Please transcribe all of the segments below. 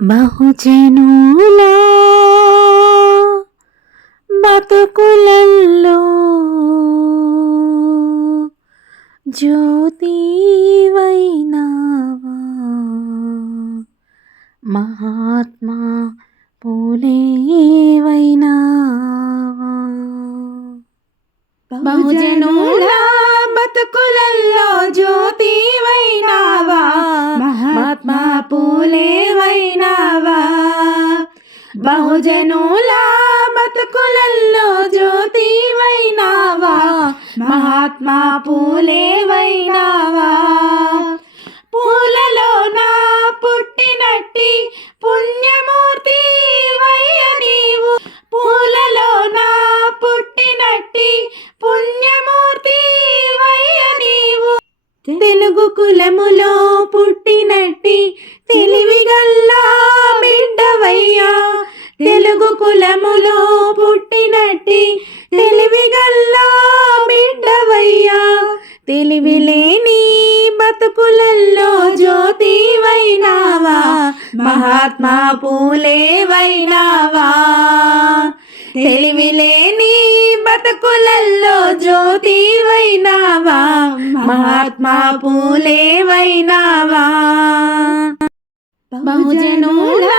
బహుజనులా బతుకులల్లో జ్యోతి వైనావా మహాత్మా పూలే వైనావా బహుజనుల బతుకులల్లో జ్యోతి వైనావా మహాత్మా పూలే బహుజనుల బతుకులల్లో జ్యోతి వైనావా మహాత్మా పూలే వైనావా పూలలో నా పుట్టినట్టి తెలుగు కులములో పుట్టినట్టి తెలివిగల్లా బిడ్డవయ్యా. తెలుగు కులములో పుట్టినట్టి తెలివిగల్లా బిడ్డవయ్యా. తెలివి లేని బతుకులల్లో జ్యోతి వైనావా మహాత్మా పూలే వైనావా తెలివి లేని బతుకులల్లో జ్యోతి వైనావా మహాత్మా పూలే వైనావా బహుజనుల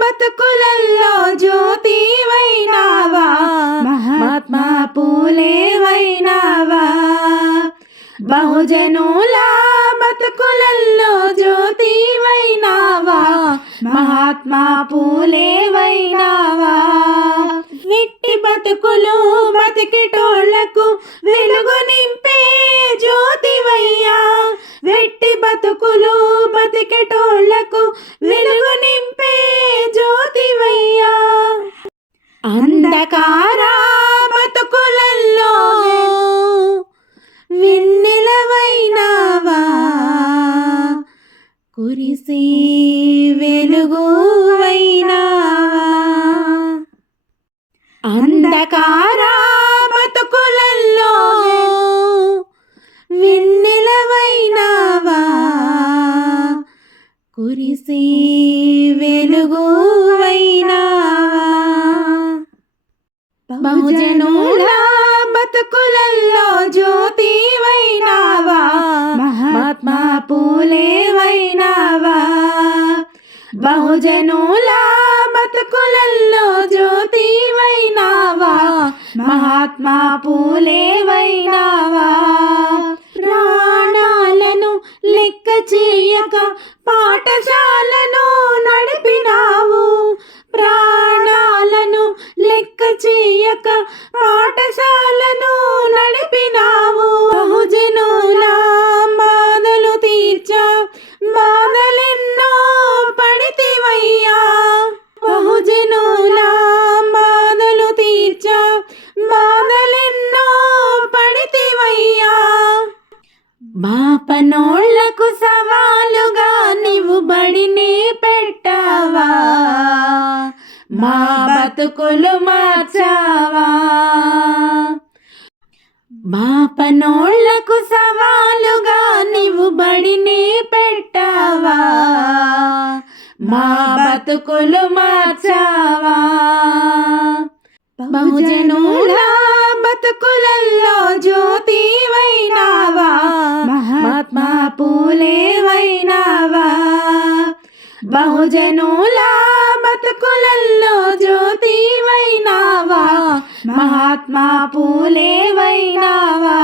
బతుకులల్లో జ్యోతి వైనావా మహాత్మా పూలే వైనావా బహుజనుల బతుకులల్లో జ్యోతి వైనావా మహాత్మా పూలే వైనావా వెట్టి బతుకులు బతికిటోళ్ళకు వెలుగు నింపే వెలుగు నింపే జ్యోతివయ్యా. అంధకార బతుకులల్లో విన్నెలవైనావా. కురిసే మహాత్మా పూలేవైనావా? బహుజనుల బతుకులల్లో జ్యోతివైనావా? మహాత్మా పూలేవైనావా? బాపనోళ్ళకు సవాలుగా నీవు బడిని పెట్టావా? మా బతుకులు మార్చావా? బాపనోళ్ళకు సవాలుగా నీవు బడిని పెట్టావా? మా బతుకులు మార్చావా? బహుజనుల బతుకులల్లో జ్యోతి వైనావా మహాత్మా పూలే వైనావా బహుజనుల బతుకులల్లో జ్యోతి వైనావా మహాత్మా పూలే వైనావా